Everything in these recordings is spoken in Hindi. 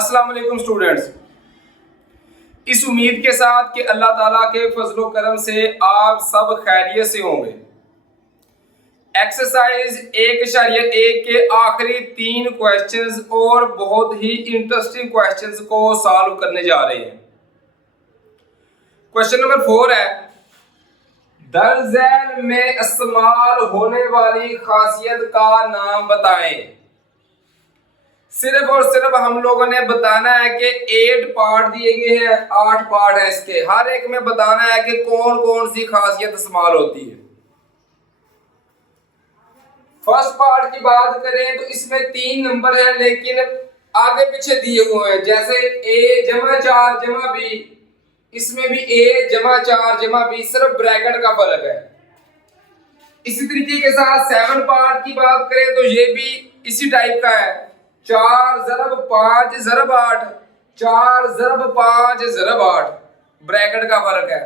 अस्सलाम वालेकुम स्टूडेंट्स। इस उम्मीद के साथ कि अल्लाह ताला के फजलो करम से आप सब खैरियत से होंगे। एक्सरसाइज 1.1 के आखिरी 3 क्वेश्चंस और बहुत ही इंटरेस्टिंग क्वेश्चंस को सॉल्व करने जा रहे हैं। क्वेश्चन नंबर 4 है, दर्ज झैल में इस्तेमाल होने वाली खासियत का नाम बताएं। सिर्फ और सिर्फ हम लोगों ने बताना है कि 8 पार्ट दिए गए हैं, 8 पार्ट है इसके, हर एक में बताना है कि कौन कौन सी खासियत इस्तेमाल होती है। फर्स्ट पार्ट की बात करें तो इसमें 3 नंबर है लेकिन आगे पीछे दिए हुए हैं, जैसे a जमा 4 जमा b, इसमें भी a जमा 4 जमा b, सिर्फ ब्रैकेट का फर्क है। इसी तरीके के साथ 7 पार्ट की बात करें तो ये भी इसी टाइप का है, 4 ज़रब 5 ज़रब 8, 4 ज़रब 5 ज़रब 8, ब्रैकेट का फर्क है।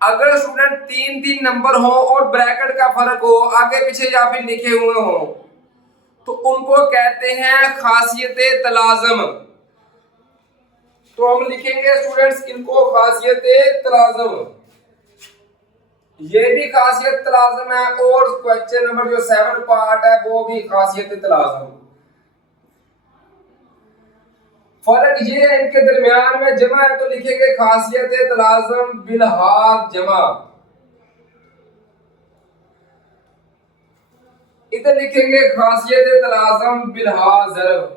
अगर स्टूडेंट 3-3 नंबर हो और ब्रैकेट का फर्क हो, आगे पीछे या फिर लिखे हुए हो, तो उनको कहते हैं खासियत तलाज़म। तो हम लिखेंगे स्टूडेंट्स इनको खासियत तलाज़म, ये भी खासियत तलाज़म है और क्वेश्चन नंबर जो 7 पार्ट है वो भी खासियत तलाज़म। फर्क ये है इनके दरमियान में जमा है तो लिखेंगे खासियत तलाज़म बिलहाज जमा, इधर लिखेंगे खासियत तलाज़म बिलहाज ज़रब।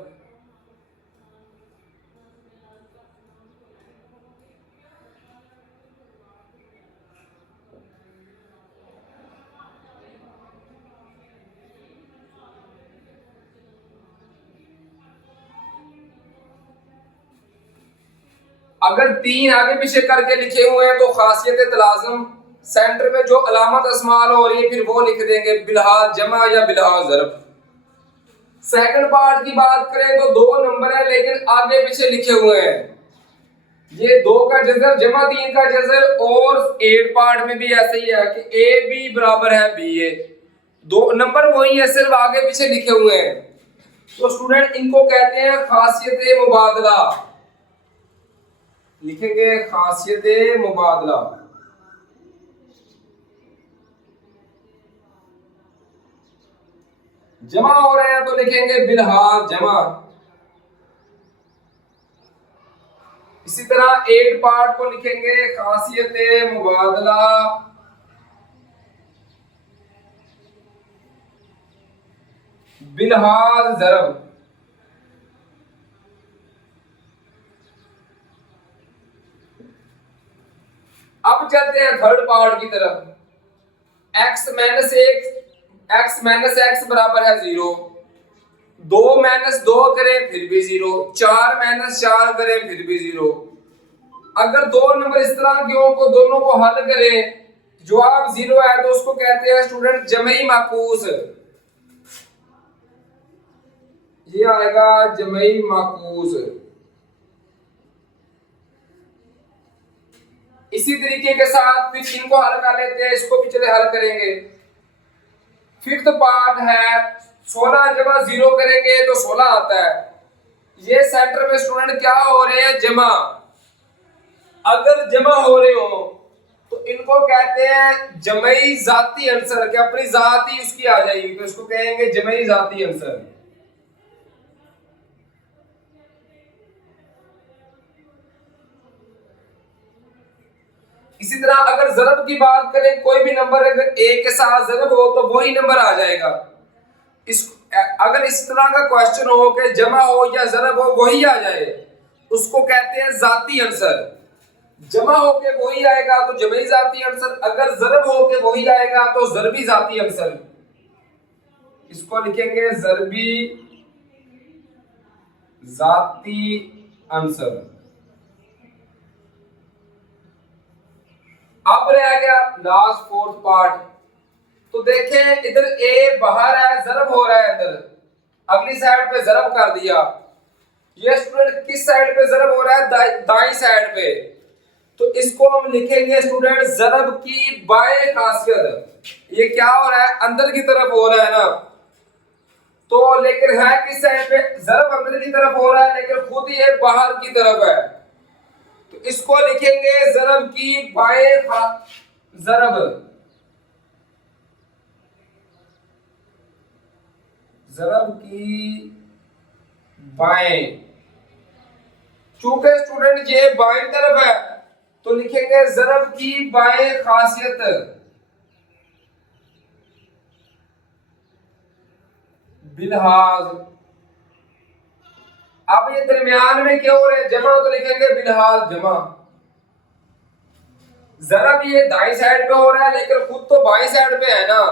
अगर 3 आगे पीछे करके लिखे हुए हैं तो खासियत तलाज़म, सेंटर में जो अलामत इस्तेमाल हो रही है फिर वो लिख देंगे बिलहाज जमा या बिलहाज ज़रब। सेकंड पार्ट की बात करें तो 2 नंबर है लेकिन आगे पीछे लिखे हुए हैं, ये 2 का जज़र जमा 3 का जज़र, और 8 पार्ट में भी ऐसे ही है कि ए बी बराबर है बी ए, 2 नंबर वही है सिर्फ आगे पीछे लिखे हुए हैं। तो स्टूडेंट इनको कहते हैं खासियत मुबादला, लिखेंगे खासियत मुबादला। जमा हो रहे हैं तो लिखेंगे बिलहाज जमा। इसी तरह 8 पार्ट को लिखेंगे खासियत मुबादला बिलहाज ज़रब। अब चलते हैं थर्ड पार्ट की तरफ। x माइनस एक्स बराबर है 0, 2 माइनस 2 करें फिर भी 0, 4 माइनस 4 करें फिर भी 0। अगर 2 नंबर इस तरह के हो को दोनों को हल करें जवाब 0 है तो उसको कहते हैं स्टूडेंट जमई माकूस, ये आएगा जमई माकूस। इसी तरीके के साथ फिर इनको हल कर लेते हैं, इसको भी चले हल करेंगे। फिफ्थ पार्ट है 16 जमा 0 करेंगे तो 16 आता है, ये सेंटर में स्टूडेंट क्या हो रहे हैं जमा। अगर जमा हो रहे हो तो इनको कहते हैं जमई जाती आंसर, कि अपनी जात ही उसकी आ जाएगी तो इसको कहेंगे जमई जाती आंसर। इसी तरह अगर ज़रब की बात करें, कोई भी नंबर अगर a के साथ ज़रब हो तो वही नंबर आ जाएगा। अगर इस तरह का क्वेश्चन हो कि जमा हो या ज़रब हो वही आ जाए, उसको कहते हैं जाती आंसर। जमा हो के वही आएगा तो जमई जाती आंसर, अगर ज़रब हो के वही आएगा तो ज़रबी जाती आंसर। इसको लिखेंगे ज़रबी जाती आंसर। अब रह गया लास्ट फोर्थ पार्ट, तो देखें इधर ए बाहर है, ज़रब हो रहा है, इधर अगली साइड पे ज़रब कर दिया। ये स्टूडेंट किस साइड पे ज़रब हो रहा है, दाई साइड पे, तो इसको हम लिखेंगे स्टूडेंट ज़रब की बाएं खासियत। ये क्या हो रहा है, अंदर की तरफ हो रहा है ना, तो लेकिन है किस साइड पे, ज़रब अंदर की तरफ हो रहा है लेकिन खुद ये बाहर की तरफ है, तो इसको लिखेंगे ज़रब की बाएं ज़रब ज़रब की बाएं। चूंकि स्टूडेंट ये बाएं तरफ है तो लिखेंगे ज़रब की बाएं खासियत बिलहाज। अब ये दरमियान में क्या हो रहा है, जमा, तो लिखेंगे बिलहाज जमा। ज़रब ये दाई साइड पे हो रहा है लेकिन खुद तो बाएं साइड पे है ना,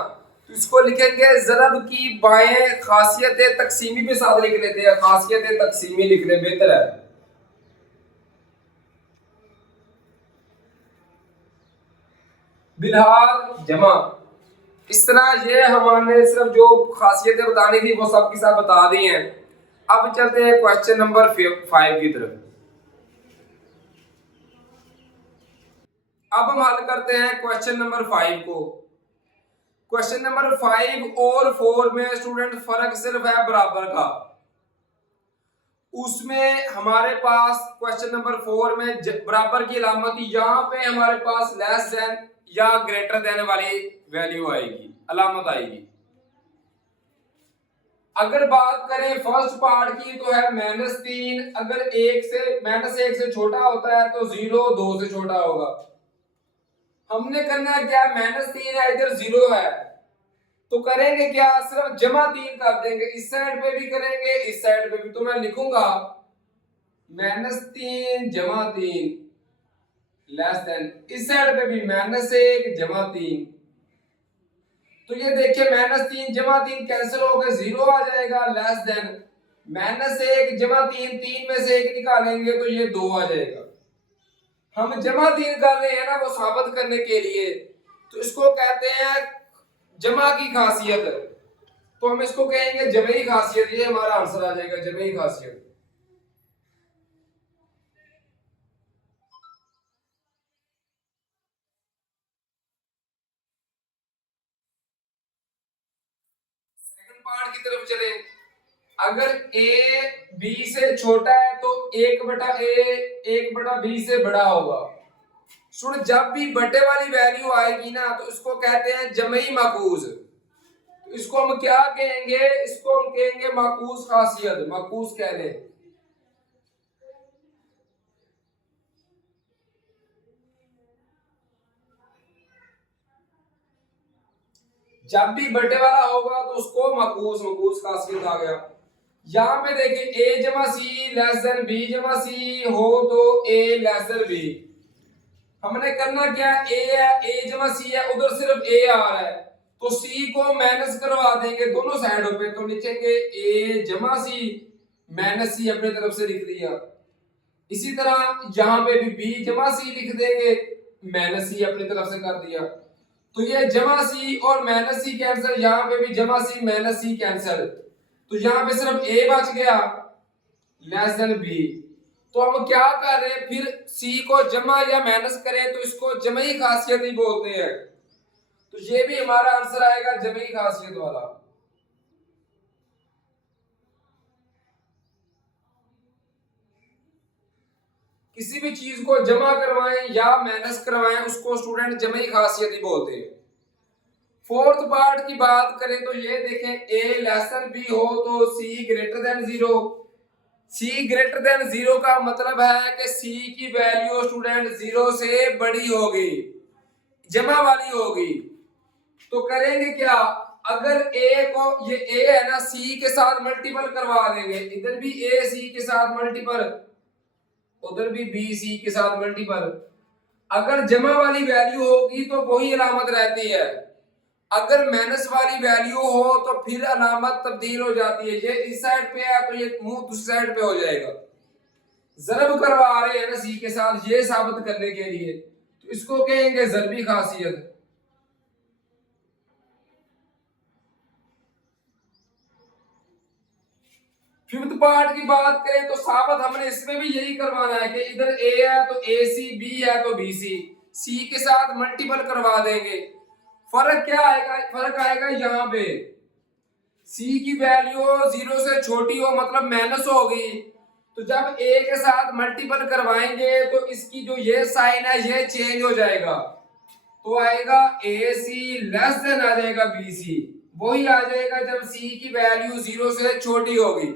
तो इसको लिखेंगे ज़रब की बाएं खासियत तकसीमी भी साथ लिख लेते हैं, खासियत तकसीमी लिख ले बेहतर है। बिलहाज जमा। इस तरह ये हमारे सिर्फ जो खासियतें बतानी थी वो सब की सब बता दी हैं। अब चलते हैं क्वेश्चन नंबर 5 की तरफ। अब हम हल करते हैं क्वेश्चन नंबर 5 को। क्वेश्चन नंबर 5 और 4 में स्टूडेंट फर्क सिर्फ है बराबर का। उसमें हमारे पास क्वेश्चन नंबर 4 में बराबर की अलामत, यहाँ पे हमारे पास लेस देन या ग्रेटर देन वाली वैल्यू आएगी, अलामत आएगी। अगर बात करें फर्स्ट पार्ट की तो है -3, अगर -1 से छोटा होता है तो 0 2 से छोटा होगा। हमने करना है क्या, -3 है इधर 0 है तो करेंगे क्या, सिर्फ जमा 3 कर देंगे, इस साइड पे भी करेंगे इस साइड पे भी। तो मैं लिखूंगा -3 जमा 3 लेस देन, इस साइड पे भी -1 जमा 3। तो ये देखिए -3 जमा 3 कैंसिल हो गए, 0 आ जाएगा, लेस देन -1 जमा 3, 3 में से 1 निकालेंगे तो ये 2 आ जाएगा। हम जमा 3 कर रहे हैं ना वो साबित करने के लिए, तो इसको कहते हैं जमा की खासियत। तो हम इसको कहेंगे जमई खासियत, ये हमारा आंसर आ जाएगा, जमई खासियत। सेकंड पार्ट की तरफ चले। अगर a b से छोटा है तो 1/a 1/b से बड़ा होगा। सुन, जब भी बटे वाली वैल्यू आएगी ना तो इसको कहते हैं जमई माकूस। तो इसको हम क्या कहेंगे, इसको हम कहेंगे माकूस खासियत, माकूस कह लें। जब भी बटे वाला होगा तो उसको माकूस, माकूस खासियत आ गया। यहाँ पे देखिए a जमा सी लेस देन b जमा सी हो तो a लेस देन b। हमने करना क्या, a है, a जमा सी है, उधर सिर्फ a आ रहा है तो c को माइनस करवा देंगे दोनों साइडों पे, तो लिखेंगे a जमा सी माइनस सी अपनी तरफ से लिख दिया। इसी तरह यहाँ पे भी b जमा सी लिख देंगे, माइनस सी अपनी तरफ से कर दिया। तो ये जमा सी और माइनस सी कैंसिल, यहाँ पे भी जमा सी माइनस सी कैंसिल, तो यहाँ पे सिर्फ a बच गया लेस देन b। तो हम क्या कर रहे हैं, फिर c को जमा या माइनस करें तो इसको जमई खासियत ही बोलते हैं। तो ये भी हमारा आंसर आएगा जमई खासियत वाला। किसी भी चीज को जमा करवाएं या माइनस करवाएं उसको स्टूडेंट जमई खासियत ही बोलते हैं। फोर्थ पार्ट की बात करें तो ये देखें a लेस देन b हो तो c greater than 0। c greater than 0 का मतलब है कि c की वैल्यू स्टूडेंट 0 से बड़ी होगी, जमा वाली होगी। तो करेंगे क्या, अगर a को, ये a है ना, c के साथ मल्टीपल करवा देंगे, इधर भी a c के साथ मल्टीपल, उधर भी b c के साथ मल्टीपल। अगर जमा वाली वैल्यू होगी तो वही अलामत रहती है, अगर माइनस वाली वैल्यू हो तो फिर अलामत तब्दील हो जाती है। ये इस साइड पे है तो ये मुंह दूसरी साइड पे हो जाएगा। ज़रब करवा रहे हैं ना सी के साथ, ये साबित करने के लिए, तो इसको कहेंगे ज़रबी खासियत। फिफ्थ पार्ट की बात करें तो साबित हमने इसमें भी यही करवाना है कि इधर a है तो AC, B है तो BC, C के साथ मल्टीपल करवा देंगे। फर्क क्या आएगा, फर्क आएगा यहाँ पे सी की वैल्यू 0 से छोटी हो मतलब माइनस होगी, तो जब ए के साथ मल्टीपल करवाएंगे तो इसकी जो ये साइन है ये चेंज हो जाएगा, तो आएगा ए सी लेस देन आ जाएगा बी सी। वही आ जाएगा जब सी की वैल्यू 0 से छोटी होगी।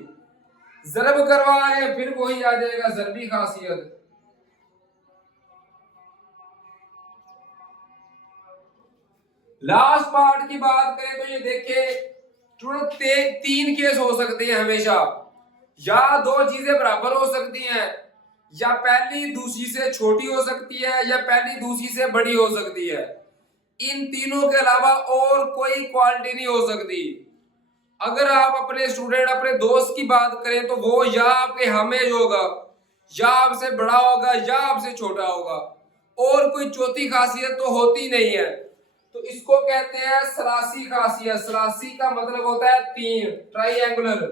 ज़रब करवा रहे हैं फिर वही आ जाएगा ज़रबी खासियत। लास्ट पार्ट की बात करें तो ये देखिए तीन केस हो सकते हैं हमेशा, या दो चीजें बराबर हो सकती हैं, या पहली दूसरी से छोटी हो सकती है, या पहली दूसरी से बड़ी हो सकती है। इन तीनों के अलावा और कोई क्वालिटी नहीं हो सकती। अगर आप अपने स्टूडेंट अपने दोस्त की बात करें तो वो या आपके हमेज होगा, या आपसे बड़ा होगा, या आपसे छोटा होगा, और कोई चौथी खासियत तो होती नहीं है। तो इसको कहते हैं सलासी खासियत। सलासी का मतलब होता है तीन, ट्राइएंगुलर।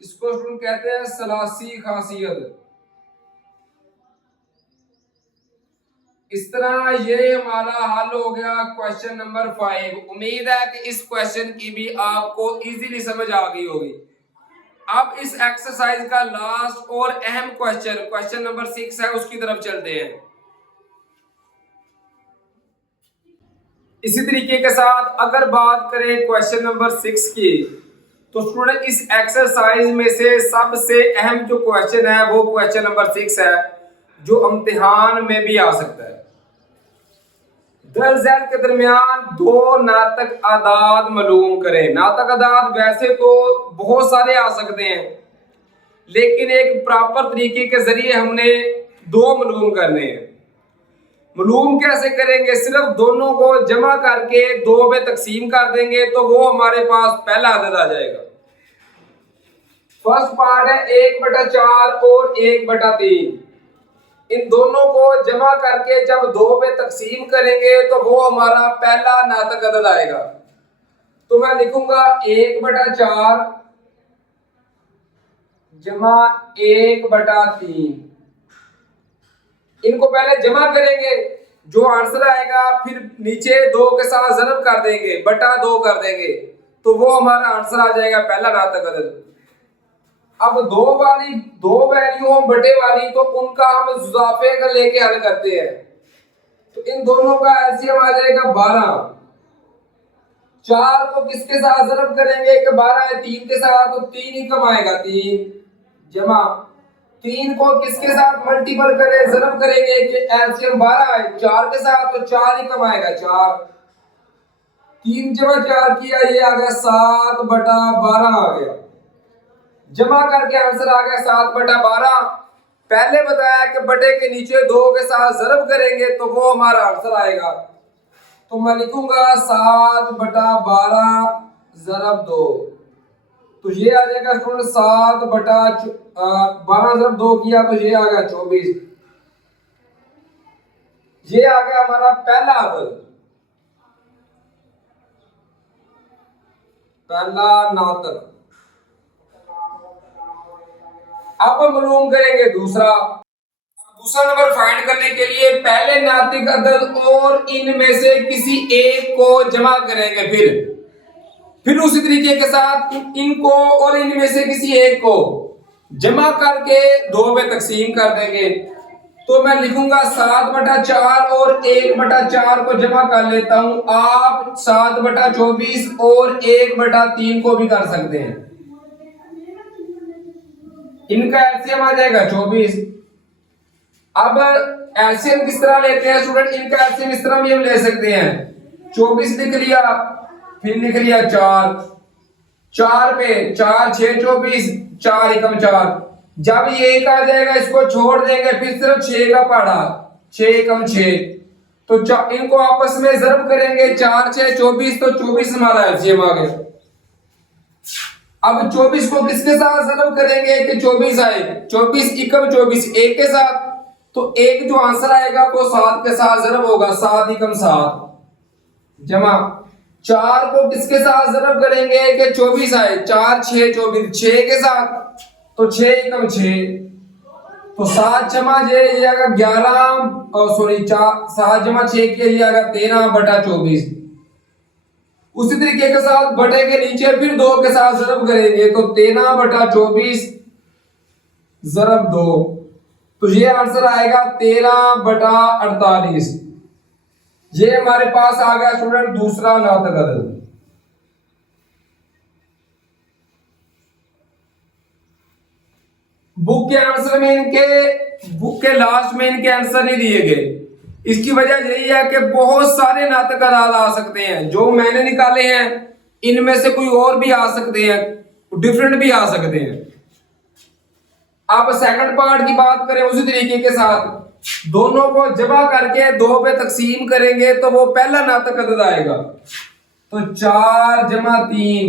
इसको स्टूडेंट कहते हैं सलासी खासियत। इस तरह ये हमारा हल हो गया क्वेश्चन नंबर 5। उम्मीद है कि इस क्वेश्चन की भी आपको इजीली समझ आ गई होगी। अब इस एक्सरसाइज का लास्ट और अहम क्वेश्चन नंबर 6 है, उसकी तरफ चलते हैं। इसी तरीके के साथ अगर बात करें क्वेश्चन नंबर 6 की, तो स्टूडेंट इस एक्सरसाइज में से सबसे अहम जो क्वेश्चन है वो क्वेश्चन नंबर 6 है, जो इम्तिहान में भी आ सकता है। दर ज़ैल के दरमियान दो नातक आदाद मालूम करें। नातक आदाद वैसे तो बहुत सारे आ सकते हैं, लेकिन एक प्रॉपर तरीके के जरिए हमने दो मालूम करने हैं। मालूम कैसे करेंगे? सिर्फ दोनों को जमा करके दो में तकसीम कर देंगे तो वो हमारे पास पहला अदद आ जाएगा। फर्स्ट पार्ट है 1/4 और 1/3। इन दोनों को जमा करके जब दो में तकसीम करेंगे तो वो हमारा पहला नातक अदद आएगा। तो मैं लिखूंगा 1/4 जमा 1/3। इनको पहले जमा करेंगे, जो आंसर आएगा फिर नीचे दो के साथ ज़रब कर देंगे, बटा 2 कर देंगे, तो वो हमारा आंसर आ जाएगा पहला नातक अदद। अब दो वैल्यू हम बटे वाली, तो उनका हम इजाफे का लेके हल करते हैं। तो इन दोनों का एलसीएम आ जाएगा 12। 4 को किसके साथ ज़रब करेंगे कि 12 है 3 के साथ, तो 3 ही कम आएगा 3 जमा 3 को किसके साथ मल्टीपल करें ज़रब करेंगे कि एलसीएम 12 है 4 के साथ, तो 4 ही कम आएगा 4। 3 जमा 4 किया, ये आ गया 7/12 आ गया। जमा करके आंसर आ गया 7/12। पहले बताया कि बटे के नीचे 2 के साथ ज़रब करेंगे तो वो हमारा आंसर आएगा। तो मैं लिखूंगा 7/12 ज़रब 2, तो ये आ जाएगा स्टूडेंट 7/12 ज़रब 2 किया तो ये आ गया 24। ये आ गया हमारा पहला अदद, पहला नातक। अब हम मालूम करेंगे दूसरा नंबर फाइंड करने के लिए पहले नातिक अदद और इनमें से किसी एक को जमा करेंगे, फिर उसी तरीके के साथ इनको और इनमें से किसी एक को जमा करके 2 में तकसीम कर देंगे। तो मैं लिखूंगा 7/4 और 1/4 को जमा कर लेता हूं। आप 7/24 और 1/3 को भी कर सकते हैं। इनका एलसीएम आ जाएगा 24। अब एलसीएम किस तरह लेते हैं स्टूडेंट? इनका एलसीएम इस तरह भी हम ले सकते हैं। 24 लिख लिया, फिर लिख लिया 4, 4 पे 4 6 24, 4 एकम 4। जब ये एक आ जाएगा इसको छोड़ देंगे, फिर सिर्फ 6 का पढ़ा, 6 एकम 6, तो इनको आपस में ज़रब करेंगे 4 6 24, तो 24 हमारा एलसीएम आ गया। अब 24 को किसके साथ ज़रब करेंगे कि 24 आए, 24 एकम 24 1 के साथ, तो एक जो आंसर आएगा वो 7 के साथ ज़रब होगा, 7 एकम 7 जमा 4 को किसके साथ ज़रब करेंगे कि 24 आए, 4 6 24 6 के साथ, तो 6 एकम 6, तो 7 जमा ये आएगा 11 सॉरी 7 जमा 6 के लिए आएगा 13/24। उसी तरीके के साथ बटे के नीचे फिर 2 के साथ ज़रब करेंगे तो 13/24 ज़रब 2, तो ये आंसर आएगा 13/48। ये हमारे पास आ गया स्टूडेंट दूसरा नातक अदद। बुक के आंसर में बुक के लास्ट में इनके आंसर नहीं दिए गए। इसकी वजह यही है कि बहुत सारे नातक अदाद आ सकते हैं, जो मैंने निकाले हैं इनमें से कोई और भी आ सकते हैं, डिफरेंट भी आ सकते हैं। अब सेकंड पार्ट की बात करें उसी तरीके के साथ, दोनों को जमा करके 2 पे तकसीम करेंगे तो वो पहला नातक अदद आएगा। तो 4 जमा 3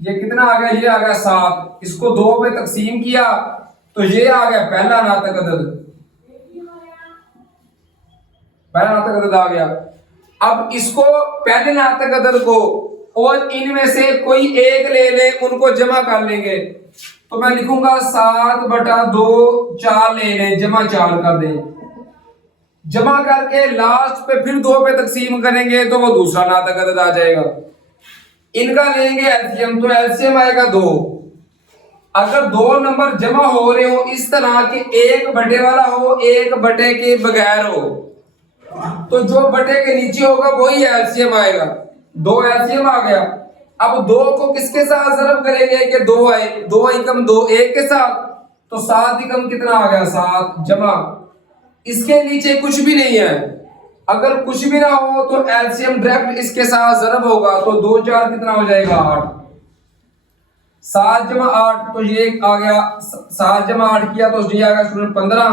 ये कितना आ गया, ये आ गया 7। इसको 2 पे तकसीम किया तो ये आ गया पहला नातक अदद, पहला नातक अदद आ गया। अब इसको पहले नातक अदद को और इनमें से कोई एक ले ले, उनको जमा कर लेंगे। तो मैं लिखूंगा 7/2 4 ले लें, जमा 4 कर दें। जमा करके लास्ट पे फिर 2 पे तकसीम करेंगे तो वो दूसरा नातक अदद आ जाएगा। इनका लेंगे एलसीएम, तो एलसीएम आएगा 2। अगर 2 नंबर जमा हो रहे हो इस तरह के, एक बटे वाला हो एक बटे के बगैर हो, तो जो बटे के नीचे होगा वही एलसीएम आएगा। 2 एलसीएम आ गया। अब 2 को किसके साथ ज़रब करेंगे कि 2 आए, 2 एकम 2 1 के साथ, तो 7 एकम कितना आ गया 7 जमा, इसके नीचे कुछ भी नहीं है। अगर कुछ भी ना हो तो एलसीएम डायरेक्ट इसके साथ ज़रब होगा, तो 2 4 कितना हो जाएगा 8। 7 जमा 8 तो ये आ गया, 7 जमा 8 किया तो ये आ गया स्टूडेंट 15,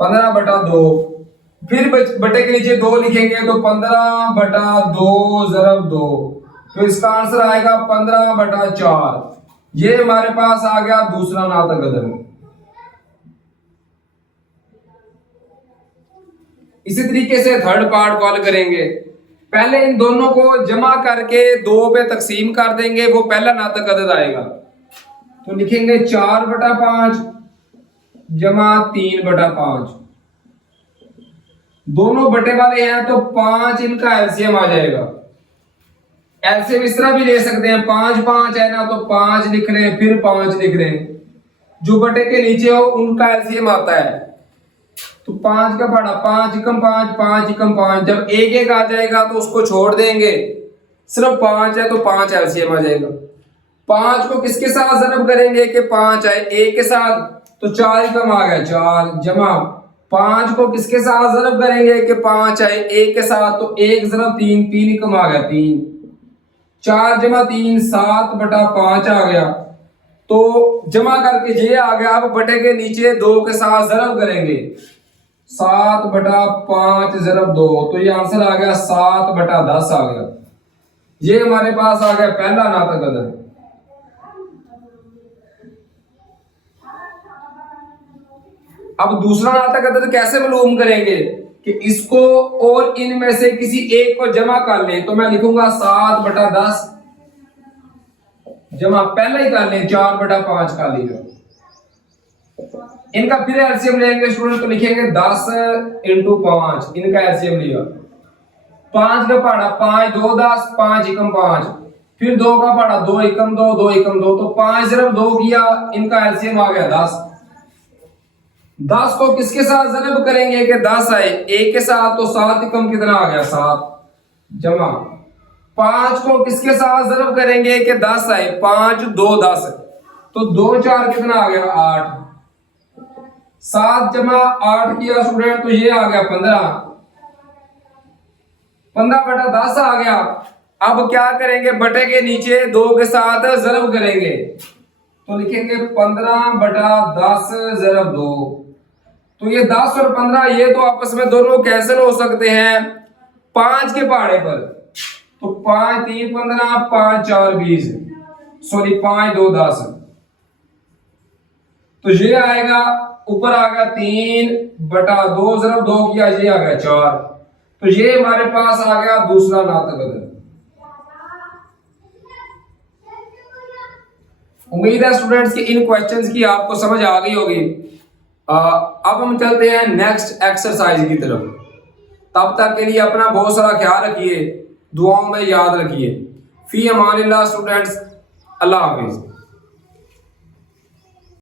15/2। फिर बटे के नीचे 2 लिखेंगे तो 15/2 ज़रब 2, तो इसका आंसर आएगा 15/4। ये हमारे पास आ गया दूसरा नातक अदद। इसी तरीके से थर्ड पार्ट कॉल करेंगे। पहले इन दोनों को जमा करके 2 पे तकसीम कर देंगे, वो पहला नातक अदद आएगा। तो लिखेंगे 4/5 जमा 3/5। दोनों बटे वाले हैं तो 5 इनका एलसीएम आ जाएगा। एलसीएम इस तरह भी ले सकते हैं, 5 5 है ना, तो 5 लिख रहे हैं फिर 5 लिख रहे हैं। जो बटे के नीचे हो उनका एलसीएम आता है। तो 5 का पढ़ा, 5 एकम 5 5 एकम 5। जब एक एक आ जाएगा तो उसको छोड़ देंगे, सिर्फ 5 है तो 5 एलसीएम आ जाएगा। 5 को किसके साथ ज़रब करेंगे कि 5 आए, 1 के साथ, तो 4 एकम आ गया 4 जमा 5 को किसके साथ ज़रब करेंगे कि 5 आए, 1 के साथ, तो 1 ज़रब 3 3 एकम आ गया 3। 4 जमा 3 7/5 आ गया। तो जमा करके ये आ गया। अब बटे के नीचे 2 के साथ ज़रब करेंगे, 7/5 ज़रब 2, तो ये आंसर आ गया 7/10 आ गया। ये हमारे पास आ गया पहला नातक अदद। अब दूसरा नातक अदद कैसे मालूम करेंगे कि इसको और इनमें से किसी एक को जमा कर लें। तो मैं लिखूंगा 7/10 जमा, पहला ही कर लें 4/5 का लिया। इनका फिर एलसीएम लेंगे स्टूडेंट, तो लिखेंगे 10 × 5। इनका एलसीएम लिया, 5 का पढ़ा 5 2 10 5 एकम 5, फिर 2 का पढ़ा 2 एकम 2 2 एकम 2, तो 5 ज़रब 2 किया, इनका एलसीएम आ गया 10। 10 को किसके साथ ज़रब करेंगे कि 10 आए, 1 के साथ, तो 7 एकम कितना आ गया 7 जमा 5 को किसके साथ ज़रब करेंगे कि 10 आए, 5 2 10, तो 2 4 कितना आ गया 8। 7 जमा 8 किया स्टूडेंट, तो ये आ गया 15, 15/10 आ गया। अब क्या करेंगे, बटे के नीचे 2 के साथ ज़रब करेंगे, तो लिखेंगे 15/10 ज़रब 2। तो ये 10 और 15 ये तो आपस में दोनों कैंसिल हो सकते हैं 5 के पहाड़े पर। तो 5 3 15 5 4 20, सॉरी 5 2 10, तो ये आएगा ऊपर आ गया 3/2 ज़रब 2 किया, ये आ गया 4। तो ये हमारे पास आ गया दूसरा नातक अदद। उम्मीद है स्टूडेंट्स कि इन क्वेश्चंस की आपको समझ आ गई होगी। अब हम चलते हैं नेक्स्ट एक्सरसाइज की तरफ। तब तक के लिए अपना बहुत सारा ख्याल रखिए। दुआओं में याद रखिए। फी अमानिल्लाह स्टूडेंट्स, अल्लाह हाफिज़।